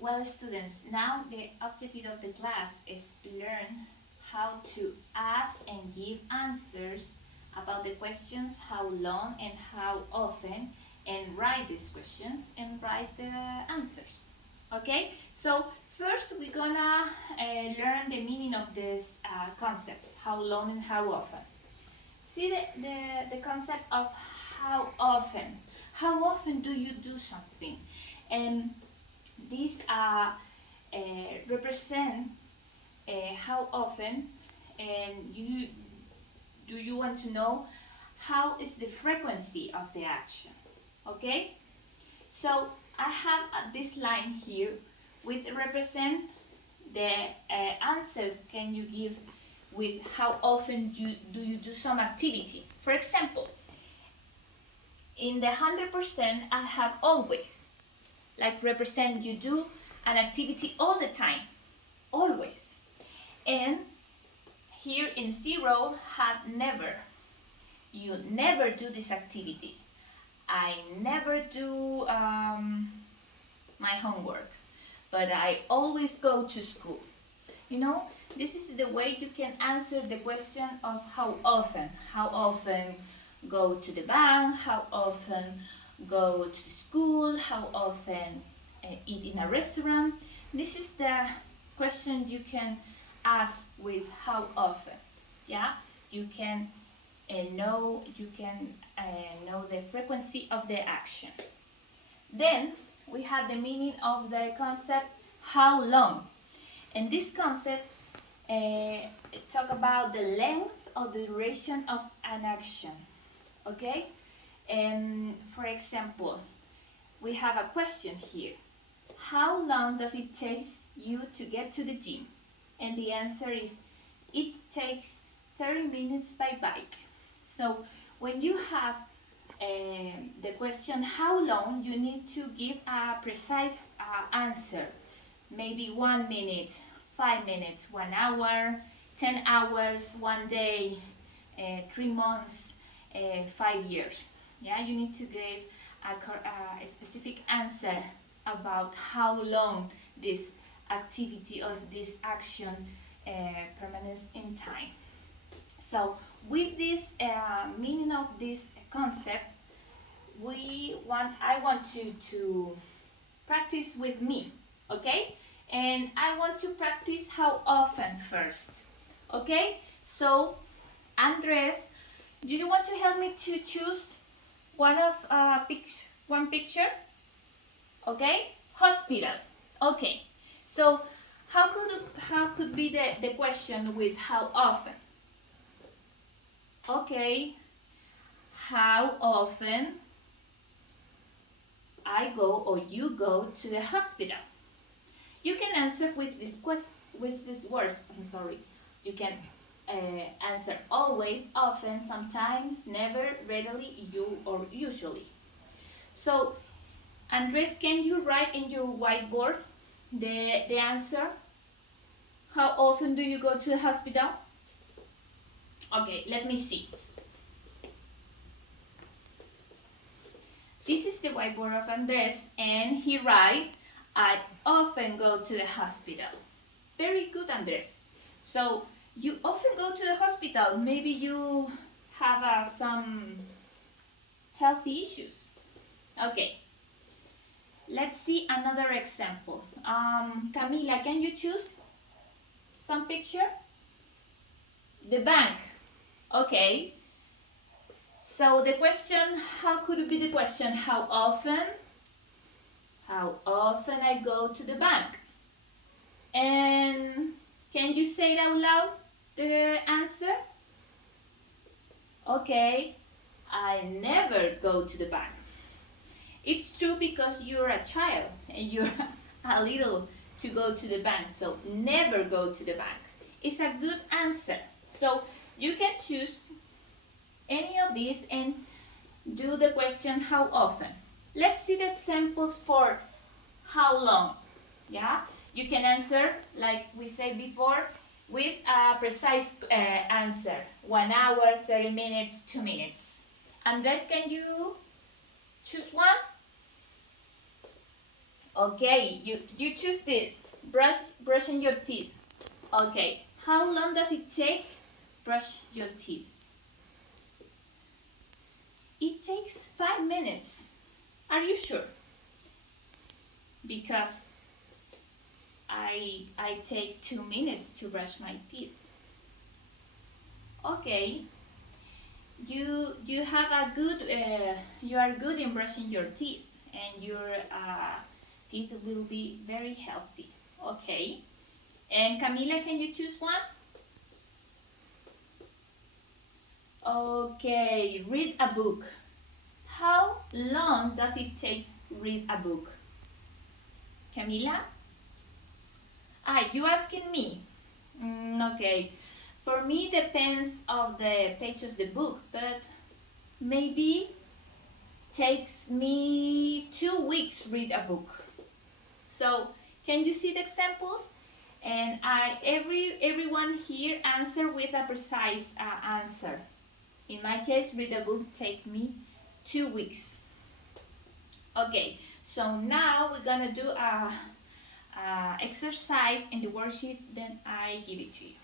Well, students, now the objective of the class is learn how to ask and give answers about the questions how long and how often, and write these questions and write the answers. Okay, so first we're gonna learn the meaning of these concepts, how long and how often. See the concept of how often. How often do you do something? And these represent how often, and you want to know how is the frequency of the action. Okay, so I have this line here which represent the answers can you give with how often do you do some activity. For example, in the 100% I have always, like represent you do an activity all the time, always. And here in 0 have never, you never do this activity. I never do my homework, but I always go to school. You know, this is the way you can answer the question of how often. How often go to the bank, how often go to school, how often eat in a restaurant. This is the question you can ask with how often. Yeah, you can know the frequency of the action. Then we have the meaning of the concept how long, and this concept talk about the length or the duration of an action. Okay, and for example, we have a question here: how long does it take you to get to the gym? And the answer is it takes 30 minutes by bike. So when you have the question how long, you need to give a precise answer. Maybe 1 minute, 5 minutes, 1 hour, 10 hours, 1 day, 3 months, 5 years. Yeah, you need to give a specific answer about how long this activity or this action permanence in time. So with this meaning of this concept, I want to practice with me, okay? And I want to practice how often first, okay? So Andres, do you want to help me to choose one picture? Okay, hospital. Okay, so how could be the question with how often? Okay, how often I go or you go to the hospital? You can answer with these words. I'm sorry. You can answer always, often, sometimes, never, rarely, you, or usually. So, Andres, can you write in your whiteboard the answer? How often do you go to the hospital? Okay, let me see. This is the whiteboard of Andres, and he writes, I often go to the hospital. Very good, Andres. So you often go to the hospital. Maybe you have some healthy issues. Okay. Let's see another example. Camila, can you choose some picture? The bank. Okay. So the question, how could it be the question? How often? How often I go to the bank? And can you say it out loud, the answer? Okay, I never go to the bank. It's true because you're a child and you're a little to go to the bank, so never go to the bank. It's a good answer. So you can choose any of these and do the question how often. Let's see the samples for how long. Yeah, you can answer like we said before with a precise answer: 1 hour, 30 minutes, 2 minutes. Andres, can you choose one? Okay, you choose this. Brushing your teeth. Okay, how long does it take brush your teeth? It takes 5 minutes. Are you sure? Because I take 2 minutes to brush my teeth. Okay, you have a good you are good in brushing your teeth, and your teeth will be very healthy. Okay, and Camila, can you choose one? Okay, read a book. How long does it take read a book? Camila? You asking me? Okay. For me depends of the page of the book, but maybe takes me 2 weeks read a book. So can you see the examples? And everyone here answer with a precise answer. In my case, read a book take me 2 weeks. Okay, so now we're gonna do a exercise in the worksheet, then I give it to you.